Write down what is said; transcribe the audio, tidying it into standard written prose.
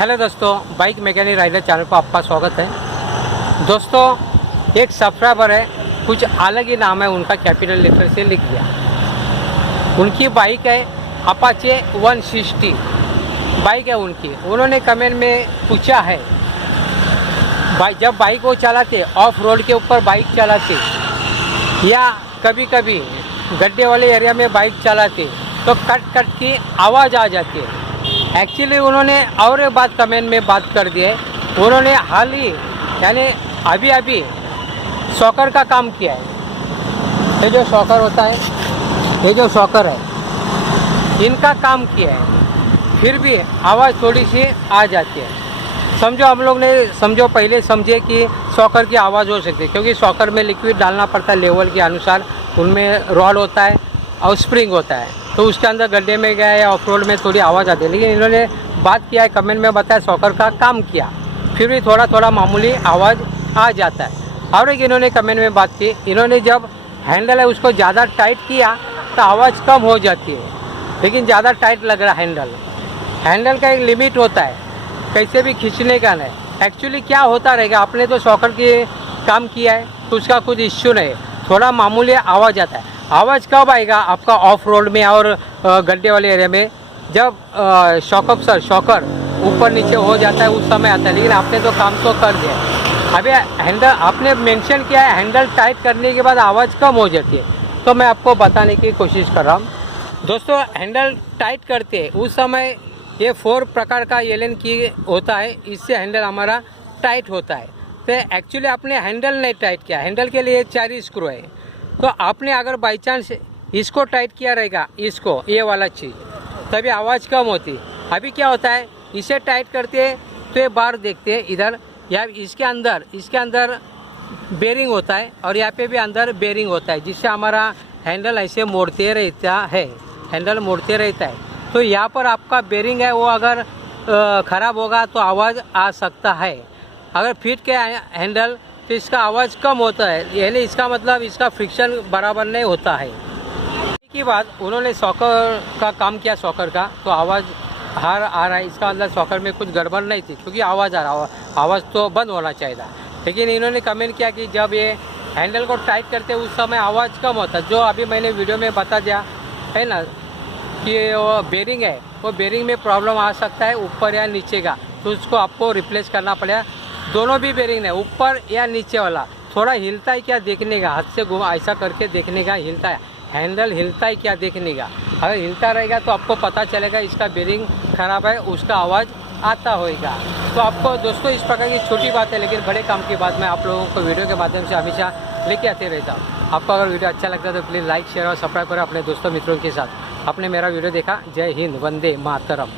Hello दोस्तों, bike mechanic rider channel पर आपका स्वागत है। दोस्तों, एक सब्सक्राइबर है, कुछ अलग ही नाम है उनका, कैपिटल लेटर से लिख दिया। उनकी बाइक है अपाचे 160 बाइक है उनकी। उन्होंने कमेंट में पूछा है, जब बाइक वो चलाते ऑफ रोड के ऊपर बाइक चलाते या कभी कभी गड्ढे वाले एरिया में बाइक चलाते तो कट कट की आवाज़ आ जाती है। एक्चुअली उन्होंने और एक बात कमेंट में बात कर दी है। उन्होंने हाल ही यानी अभी शॉकर का काम किया है। ये जो शॉकर होता है, ये जो शॉकर है, इनका काम किया है, फिर भी आवाज़ थोड़ी सी आ जाती है। समझो हम लोग ने पहले समझे कि शॉकर की आवाज़ हो सकती है, क्योंकि शॉकर में लिक्विड डालना पड़ता है लेवल के अनुसार। उनमें रॉड होता है और स्प्रिंग होता है, तो उसके अंदर गड्ढे में गया या ऑफ रोड में थोड़ी आवाज़ आती है। लेकिन इन्होंने बात किया है, कमेंट में बताया शॉकर का काम किया, फिर भी थोड़ा थोड़ा मामूली आवाज़ आ जाता है। और एक इन्होंने कमेंट में बात की, इन्होंने जब हैंडल है उसको ज़्यादा टाइट किया तो आवाज़ कम हो जाती है, लेकिन ज़्यादा टाइट लग रहा है। हैंडल का एक लिमिट होता है, कैसे भी खींचने का नहीं। एक्चुअली क्या होता रहेगा, आपने तो शॉकर के काम किया है तो उसका कुछ इश्यू नहीं, थोड़ा मामूली आवाज़ आता है। आवाज़ कब आएगा आपका ऑफ रोड में और गड्ढे वाले एरिया में, जब शॉकर ऊपर नीचे हो जाता है, उस समय आता है। लेकिन आपने तो काम तो कर दिया। अभी हैंडल आपने मेंशन किया है, हैंडल टाइट करने के बाद आवाज़ कम हो जाती है, तो मैं आपको बताने की कोशिश कर रहा हूँ। दोस्तों, हैंडल टाइट करते उस समय ये 4 प्रकार का एलन की होता है, इससे हैंडल हमारा टाइट होता है। तो एक्चुअली आपने हैंडल नहीं टाइट किया, हैंडल के लिए 4 स्क्रू है। तो आपने अगर बाई चांस इसको टाइट किया रहेगा, इसको ये वाला चीज़, तभी आवाज़ कम होती। अभी क्या होता है, इसे टाइट करते हैं तो ये बार देखते हैं इधर, या इसके अंदर बेरिंग होता है और यहाँ पे भी अंदर बेरिंग होता है, जिससे हमारा हैंडल ऐसे मोड़ते रहता है, हैंडल मोड़ते रहता है। तो यहाँ पर आपका बेरिंग है, वो अगर ख़राब होगा तो आवाज़ आ सकता है। अगर फिट के हैंडल तो इसका आवाज़ कम होता है, यानी इसका मतलब इसका फ्रिक्शन बराबर नहीं होता है। की बात उन्होंने शॉकर का काम किया, शॉकर का तो आवाज़ आ रहा है, इसका मतलब शॉकर में कुछ गड़बड़ नहीं थी, क्योंकि आवाज़ आ रहा, आवाज़ तो बंद होना चाहिए था। लेकिन इन्होंने कमेंट किया कि जब ये हैंडल को टाइट करते उस समय आवाज़ कम होता, जो अभी मैंने वीडियो में बता दिया है ना कि वो बेरिंग है, वो बेरिंग में प्रॉब्लम आ सकता है ऊपर या नीचे का, तो उसको आपको रिप्लेस करना पड़ेगा। दोनों भी बेरिंग है, ऊपर या नीचे वाला। थोड़ा हिलता है क्या देखने का, हाथ से घुमा ऐसा करके देखने का, हिलता है हैंडल, हिलता है क्या देखने का। अगर हिलता रहेगा तो आपको पता चलेगा इसका बेरिंग ख़राब है, उसका आवाज़ आता होगा। तो आपको दोस्तों इस प्रकार की छोटी बात है, लेकिन बड़े काम की बात मैं आप लोगों को वीडियो के माध्यम से हमेशा लेके आते रहता हूँ। आपको अगर वीडियो अच्छा लगता है तो प्लीज़ लाइक शेयर और सब्सक्राइब करें अपने दोस्तों मित्रों के साथ। आपने मेरा वीडियो देखा, जय हिंद, वंदे मातरम।